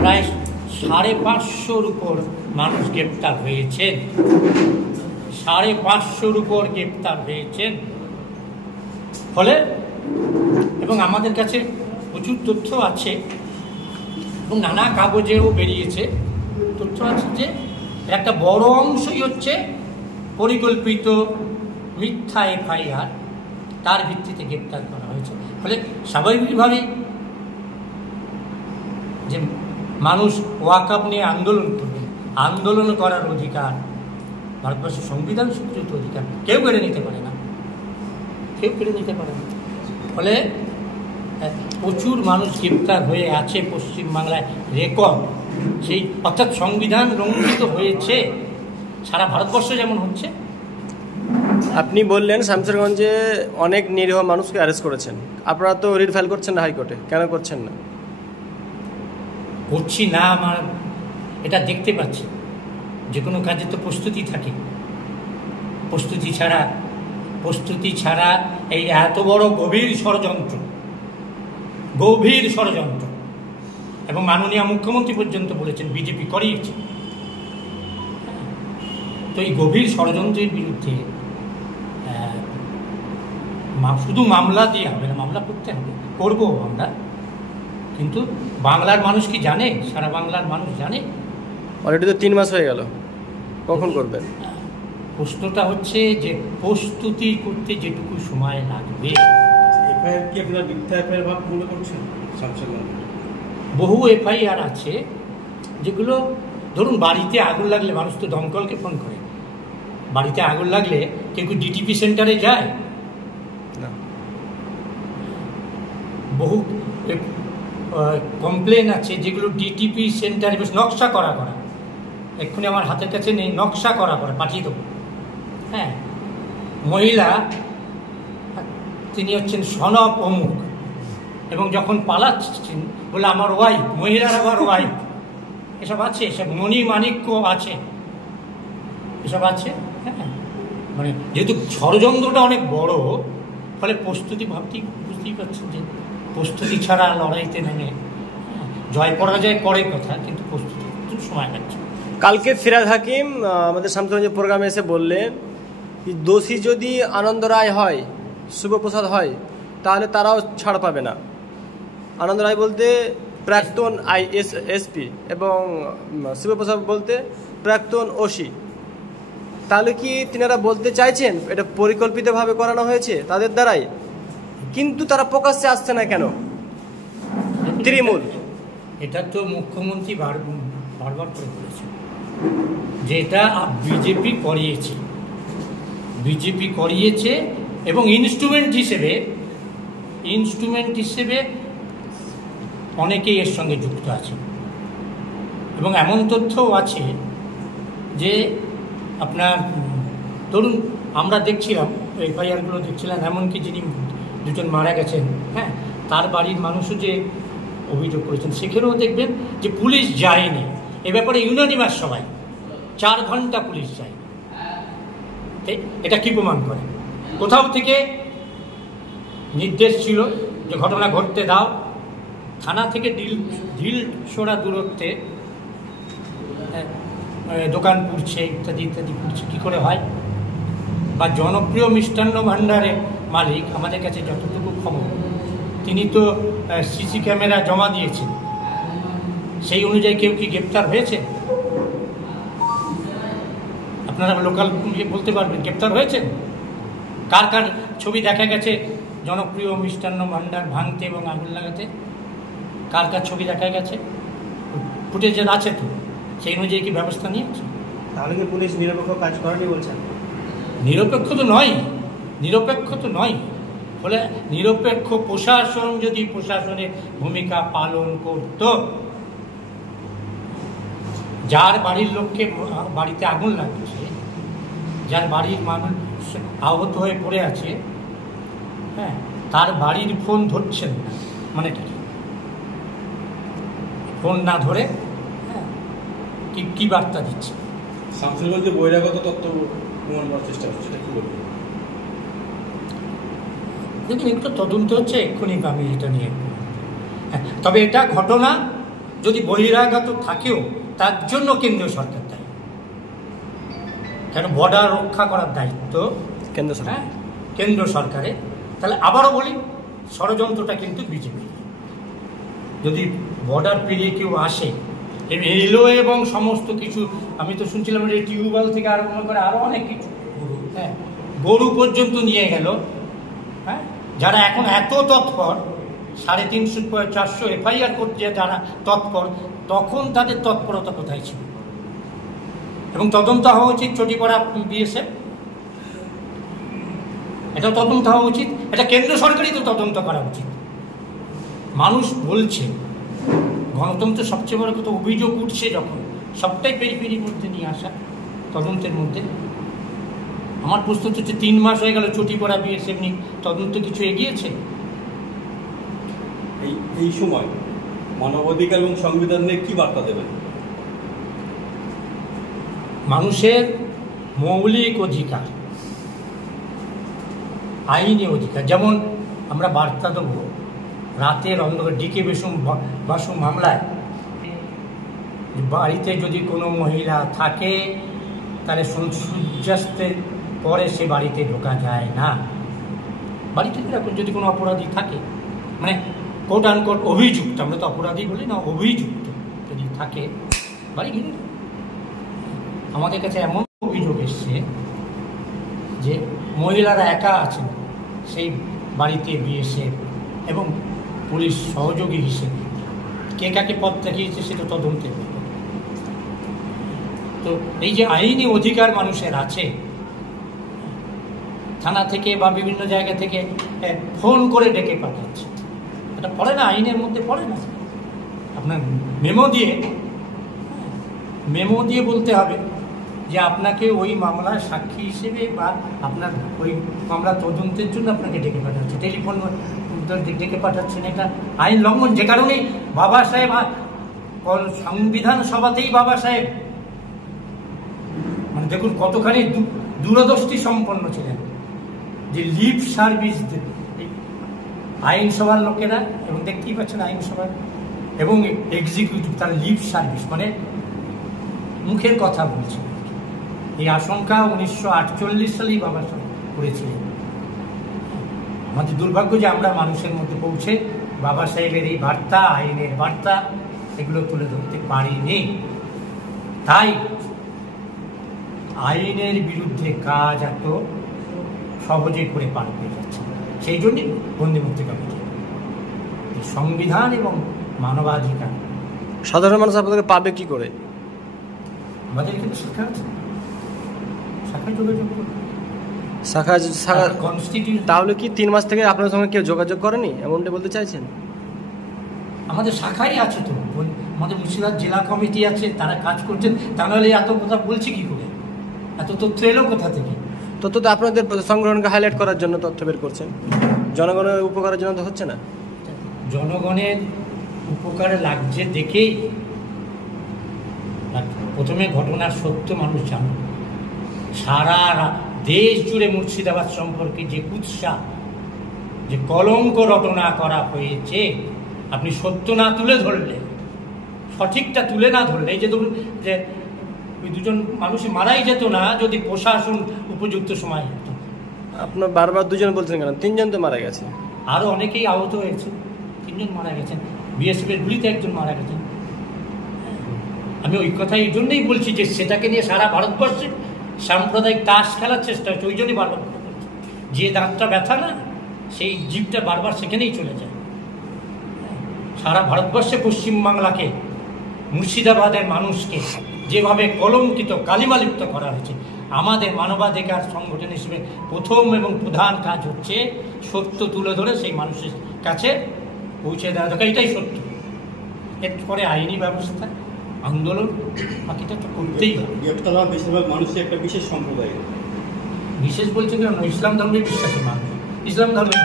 প্রায় 550-র উপর মানুষ গ্রেপ্তার হয়েছেন, 550-র উপর গ্রেপ্তার হয়েছেন। ফলে এবং আমাদের কাছে প্রচুর তথ্য আছে এবং নানা কাগজেও বেরিয়েছে তথ্য আছে যে একটা বড় অংশই হচ্ছে পরিকল্পিত মিথ্যা এফআইআর, তার ভিত্তিতে গ্রেপ্তার করা হয়েছে। ফলে স্বাভাবিকভাবেই যে মানুষ ওয়াকআপ নিয়ে আন্দোলন করবে, আন্দোলন করার অধিকার ভারতবর্ষের সংবিধান স্বীকৃত অধিকার, কেউ কেড়ে নিতে পারে না, কেউ কেড়ে নিতে পারে না। ফলে প্রচুর মানুষ গ্রেপ্তার হয়ে আছে পশ্চিমবাংলায়, রেকর্ড সেই, অর্থাৎ সংবিধান লঙ্ঘিত হয়েছে সারা ভারতবর্ষে যেমন হচ্ছে। আপনি বললেন শামশেরগঞ্জে অনেক নিরীহ মানুষকে অ্যারেস্ট করেছেন, আপনারা তো রিট ফাইল করছেন না হাইকোর্টে, কেন করছেন না? করছি না, আমার এটা দেখতে পাচ্ছি যে কোনো কাজে তো প্রস্তুতি থাকে, প্রস্তুতি ছাড়া এই এত বড় গভীর ষড়যন্ত্র এবং মাননীয় মুখ্যমন্ত্রী পর্যন্ত বলেছেন বিজেপি করিয়েছে। তো এই গভীর ষড়যন্ত্রের বিরুদ্ধে শুধু মামলা দিয়ে হবে না, মামলা করতে হবে, করবো আমরা, কিন্তু বাংলার মানুষ কি জানে? সারা বাংলার মানুষ জানে? অলরেডি তো 3 মাস হয়ে গেল, কখন করবেন? প্রশ্নটা হচ্ছে যে প্রস্তুতি করতে যেটুকু সময় লাগবে। এফআইআর কি আপনারা মিথ্যা এফআইআর ভাব মনে করছেন? বহু এফআইআর আছে যেগুলো, ধরুন বাড়িতে আগুন লাগলে মানুষ তো দমকলকে ফোন করে, বাড়িতে আগুন লাগলে কেউ কি ডিটিপি সেন্টারে যায় না? বহু কমপ্লেন আছে যেগুলো ডিটিপি সেন্টারে বেশ নকশা করা, এক্ষুনি আমার হাতের কাছে নেই, নকশা করা পাঠিয়ে দেবো। হ্যাঁ, মহিলা তিনি হচ্ছেন সনপ অমুক, এবং যখন পালাচ্ছেন বলে আমার ওয়াইফ, মহিলার আবার ওয়াইফ, এসব আছে, এসব মণিমাণিক্য আছে, এসব আছে। হ্যাঁ, মানে যেহেতু ষড়যন্ত্রটা অনেক বড়, ফলে প্রস্তুতি বুঝতেই পারছেন যে প্রস্তুতি ছাড়া লড়াইতে নেমে জয় পরাজয় পরের কথা, কিন্তু প্রস্তুতি সময় লাগছে। কালকে ফিরাদ হাকিম আমাদের শামশেরগঞ্জের প্রোগ্রামে এসে বললেন দোষী যদি আনন্দ রায় হয়, শুভপ্রসাদ হয়, তাহলে তারাও ছাড় পাবে না। আনন্দ রায় বলতে প্রাক্তন আইএসএসপি এবং শিবপ্রসাদ বলতে প্রাক্তন ওসি। তাহলে কি তিনারা বলতে চাইছেন এটা পরিকল্পিতভাবে করানো হয়েছে তাদের দ্বারাই? কিন্তু তারা প্রকাশ্যে আসছে না কেন? তৃণমূল, এটা তো মুখ্যমন্ত্রী বারবার করে বলেছে যে এটা বিজেপি করিয়েছে এবং ইনস্ট্রুমেন্ট হিসেবে অনেকেই এর সঙ্গে যুক্ত আছে। এবং এমন তথ্যও আছে যে আপনার ধরুন আমরা দেখছিলাম এফআইআরগুলো দেখছিলাম, এমনকি যিনি দুজন মারা গেছেন, হ্যাঁ, তার বাড়ির মানুষও যে অভিযোগ করেছেন, সেখানেও দেখবেন যে পুলিশ যায়নি। এ ব্যাপারে ইউনানিমাস সবাই, 4 ঘন্টা পুলিশ যায়। এটা কি প্রমাণ করে? কোথাও থেকে নির্দেশ ছিল যে ঘটনা ঘটতে দাও, থানা থেকে ঢিল ছোড়া দূরত্বে দোকান পুড়ছে, ইত্যাদি পুড়ছে, কী করে হয়? বা জনপ্রিয় মিষ্টান্ন ভাণ্ডারের মালিক, আমাদের কাছে যতটুকু খবর, তিনি তো সিসি ক্যামেরা জমা দিয়েছেন, সেই অনুযায়ী কেউ কি গ্রেপ্তার হয়েছে? আপনারা লোকাল বলতে পারবেন গ্রেপ্তার হয়েছেন? কার কার ছবি দেখা গেছে জনপ্রিয় মিষ্টান্ন ভাণ্ডার ভাঙতে এবং আগুন লাগাতে? কার কার ছবি দেখা গেছে? ফুটেজের আছে তো, সেই অনুযায়ী কি ব্যবস্থা নিয়েছে? তাহলে কি পুলিশ নিরপেক্ষ কাজ করেনি বলছেন? নিরপেক্ষ তো নয়। ফলে নিরপেক্ষ প্রশাসন যদি প্রশাসনের ভূমিকা পালন করত, যার বাড়ির লোককে বাড়িতে আগুন লাগছে, যার বাড়ির মানুষ আহত হয়ে পড়ে আছে, হ্যাঁ, তার বাড়ির ফোন ধরছেন না, মানে ফোন না ধরে কি বার্তা দিচ্ছে? শামশেরগঞ্জে বহিরাগত তথ্য প্রমাণ করার চেষ্টা হচ্ছে, এটা কি বলবেন? দেখুন, একটু তদন্ত হচ্ছে, এক্ষুনি আমি এটা নিয়ে, হ্যাঁ, তবে এটা ঘটনা যদি বহিরাগত থাকেও তার জন্য কেন্দ্রীয় সরকার দায়ী, কেন বর্ডার রক্ষা করার দায়িত্ব কেন্দ্র সরকার। হ্যাঁ কেন্দ্র সরকারের। তাহলে আবারও বলি, ষড়যন্ত্রটা কিন্তু বিজেপি। যদি বর্ডার পেরিয়ে কেউ আসে এলো এবং সমস্ত কিছু, আমি তো শুনছিলাম যে টিউবওয়েল থেকে আরম্ভ করে আরো অনেক কিছু, হ্যাঁ গরু পর্যন্ত নিয়ে গেল, হ্যাঁ যারা এখন এত তৎপর 350-400 এফআইআর করতে যারা তৎপর, তখন তাদের তৎপরতা কোথায় ছিল? এবং তদন্ত হওয়া উচিত চটিপাড়া বিএসএফ, এটা তদন্ত হওয়া উচিত, এটা কেন্দ্র সরকারই তো তদন্ত করা উচিত। মানুষ বলছে গণতন্ত্র সবচেয়ে বড় কথা, অভিযোগ উঠছে যখন সবটাই পেরিফেরির মধ্যে নিয়ে আসা তদন্তের মধ্যে। আমার প্রশ্ন হচ্ছে 3 মাস হয়ে গেল চটিপাড়া বিএসএফ নিয়ে তদন্ত কিছু এগিয়েছে? এই সময় মানবাধিকার এবং সংবিধান নিয়ে কি বার্তা দেবেন? মানুষের মৌলিক অধিকার, আইনি অধিকার, যেমন আমরা বার্তা দেবো রাতের অন্ধকার ডিকে বাসু মামলায় বাড়িতে যদি কোনো মহিলা থাকে তাহলে সূর্যাস্তের পরে সে বাড়িতে ঢোকা যায় না। বাড়িতে যদি কোনো অপরাধী থাকে, মানে কোট আনকোট অভিযুক্ত, আমরা তো অপরাধী বলি না, অভিযুক্ত যদি থাকে বাড়ি ঘিরে। আমাদের কাছে এমন অভিযোগ এসছে যে মহিলারা একা আছেন সেই বাড়িতে বিএসএফ এবং পুলিশ সহযোগী হিসেবে, কে কাকে পথ দেখিয়েছে সেটা তদন্তের ব্যাপার। তো এই যে আইনি অধিকার মানুষের আছে, থানা থেকে বা বিভিন্ন জায়গা থেকে ফোন করে ডেকে পাঠাচ্ছে, এটা পড়ে না, আইনের মধ্যে পড়ে না। আপনার মেমো দিয়ে বলতে হবে যে আপনাকে ওই মামলার সাক্ষী হিসেবে বা আপনার ওই মামলা তদন্তের জন্য আপনাকে ডেকে পাঠাচ্ছে, টেলিফোন ডেকে পাঠাচ্ছেন, এটা আইন লঙ্ঘন। যে কারণে বাবা সাহেব সংবিধান সভাতেই বাবা সাহেব মানে দেখুন কতখানি দূরদৃষ্টি সম্পন্ন ছিলেন, যে লিপ সার্ভিস আইনসভার লোকেরা, এবং দেখতেই পাচ্ছেন আইনসভার এবং এক্সিকিউটিভ তার লিপ সার্ভিস মানে মুখের কথা বলছে। এই আশঙ্কা 1948 সালেই বাবা সাহেব করেছিলেন। আমাদের দুর্ভাগ্য যে আমরা মানুষের মধ্যে পৌঁছে বাবা সাহেবের এই বার্তা, আইনের বার্তা, এগুলো তুলে ধরতে পারিনি। তাই আইনের বিরুদ্ধে কাজ এত সহজে করে পার হয়ে যাচ্ছে। সেই জন্যই বন্দিমুক্তি কমিটি, সংবিধান এবং মানবাধিকার। সাধারণ মানুষ আপনাদের পাবে কি করে? আমাদের এখানে শাখা আছে, শাখায় যোগাযোগ করবে। শাখা কনস্টিটিউশন। তাহলে কি 3 মাস থেকে আপনার সঙ্গে কেউ যোগাযোগ করেনি, এমনটা বলতে চাইছেন? আমাদের শাখাই আছে তো, আমাদের মুর্শিদাবাদ জেলা কমিটি আছে, তারা কাজ করছেন। তা নাহলে এত কথা বলছি কি করে, এত তথ্য এলো কোথা থেকে? তথ্য তো আপনাদের সংগ্রহণকে হাইলাইট করার জন্য তথ্য বের করছেন, জনগণের উপকারের জন্য তো হচ্ছে না। জনগণের উপকারে লাগছে দেখেই প্রথমে ঘটনার সত্য মানুষ জানুক। সারা দেশ জুড়ে মুর্শিদাবাদ সম্পর্কে যে কুৎসা, যে কলঙ্ক রটনা করা হয়েছে, আপনি সত্য না তুলে ধরলে, সঠিকটা তুলে না ধরলে, এই যে ধরুন যে ওই 2জন মানুষ মারাই যেত না যদি প্রশাসন উপযুক্ত সময় হত। আপনার বারবার 2জন বলছেন কেন? 3জন তো মারা গেছে, আরও অনেকেই আহত হয়েছে। 3জন মারা গেছেন, বিএসএফের গুলিতে 1জন মারা গেছেন। আমি ওই কথা এই জন্যই বলছি যে সেটাকে নিয়ে সারা ভারতবর্ষে সাম্প্রদায়িক তাস খেলার চেষ্টা হচ্ছে। ওই জন্যই বারবার যে দাঁতটা ব্যথা না, সেই জীবটা বারবার সেখানেই চলে যায়। সারা ভারতবর্ষে পশ্চিমবাংলাকে, মুর্শিদাবাদের মানুষকে যেভাবে কলঙ্কিত, কালিমালিপ্ত করা হয়েছে, আমাদের মানবাধিকার সংগঠন হিসেবে প্রথম এবং প্রধান কাজ হচ্ছে সত্য তুলে ধরে সেই মানুষের কাছে পৌঁছে দেওয়া দরকার। এটাই সত্য। এরপরে আইনি ব্যবস্থা, আন্দোলন, বাকিটা তো করতেই হবে। গ্রেপ্তার হওয়া বেশিরভাগ মানুষই একটা বিশেষ সম্প্রদায়। বিশেষ বলছে কেন? ইসলাম ধর্মে বিশ্বাসী মানুষ, ইসলাম ধর্মে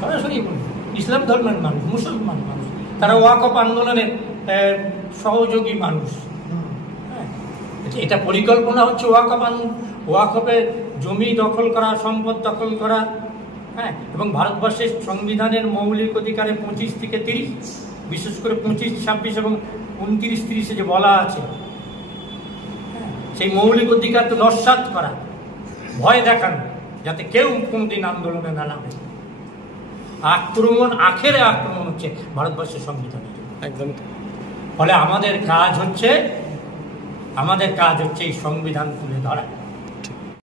সরাসরি ইসলাম ধর্মের মানুষ, মুসলমান মানুষ, তারা ওয়াকফ আন্দোলনের সহযোগী মানুষ। এটা পরিকল্পনা হচ্ছে ওয়াকফের জমি দখল করা, সম্পদ দখল করা, হ্যাঁ, এবং ভারতবর্ষের সংবিধানের মৌলিক অধিকারে 25 থেকে 30, বিশেষ করে 25, 26 এবং 29, 30 যে বলা আছে, হ্যাঁ, সেই মৌলিক অধিকারকে নস্যাৎ করা, ভয় দেখানো, যাতে কেউ কোনোদিন আন্দোলনে না নামে। আক্রমণ, আখেরে আক্রমণ হচ্ছে ভারতবর্ষের সংবিধানের। একদম। ফলে আমাদের কাজ হচ্ছে এই সংবিধান তুলে ধরা।